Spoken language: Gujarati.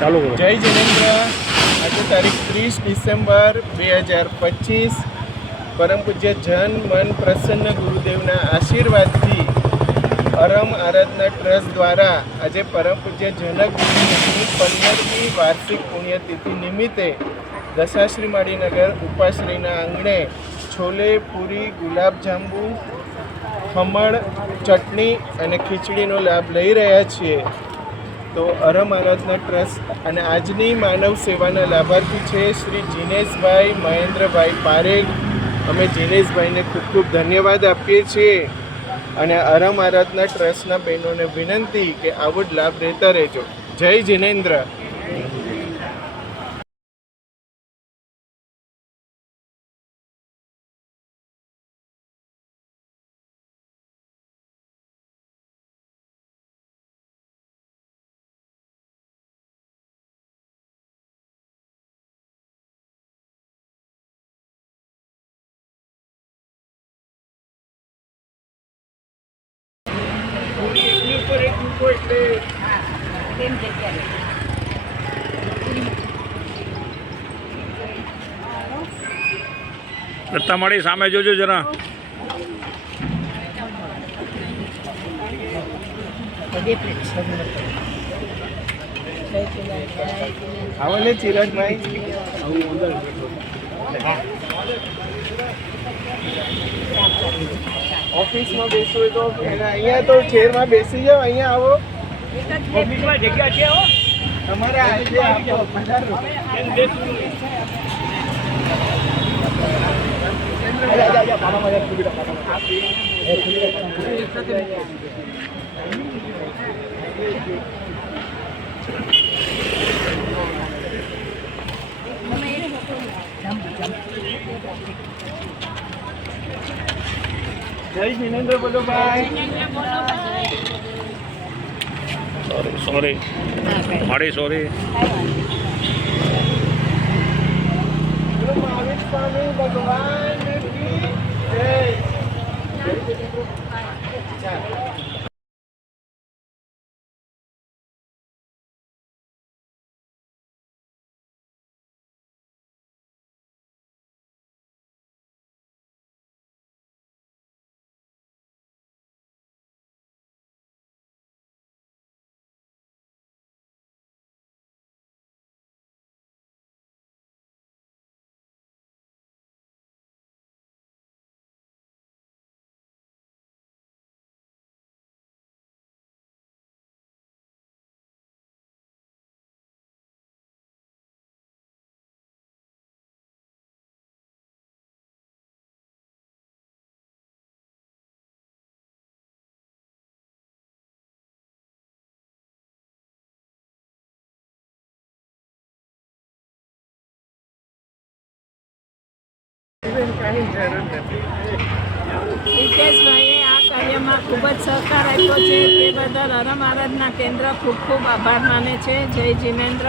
ચાલુ કરો. જય જિનેન્દ્ર. આજે તારીખ 30 ડિસેમ્બર 2025 પરમ પૂજ્ય જન મન પ્રસન્ન ગુરુદેવના આશીર્વાદથી અરમ આરાધના ટ્રસ્ટ દ્વારા આજે પરમ પૂજ્ય જનક ગુરુની 15મી વાર્ષિક પુણ્યતિથિ નિમિત્તે દશાશ્રી માળીનગર ઉપાશ્રયના આંગણે છોલે પૂરી ગુલાબજાંબુ ખમણ ચટણી અને ખીચડીનો લાભ લઈ રહ્યા છીએ. તો અરમ આરાધના ટ્રસ્ટ અને આજની માનવ સેવાના લાભાર્થી છે શ્રી જીનેશભાઈ મહેન્દ્રભાઈ પારેખ. અમે જીનેશભાઈને ખૂબ ખૂબ ધન્યવાદ આપીએ છીએ અને અરમ આરાધના ટ્રસ્ટના બહેનોને વિનંતી કે આવો જ લાભ લેતા રહેજો. જય જીનેન્દ્ર. તમારી સામે જોજો જરા. આવો ને ચિરાગભાઈ. ઓફિસમાં બેસવું હોય તો અહીંયા તો ચેરમાં બેસી જાઓ. અહીંયા આવો, જગ્યા છે. તમારે આજે આપો 15 જય જીનેન્દ્ર બોલો ભાઈ. Sorry sorry. મહાવીર સ્વામી ભગવાન કી જય. હિતેશભાઈએ આ કાર્યમાં ખૂબ જ સહકાર આપ્યો છે તે બદલ અરમ આરાધના કેન્દ્ર ખૂબ ખૂબ આભાર માને છે. જય જીનેન્દ્ર.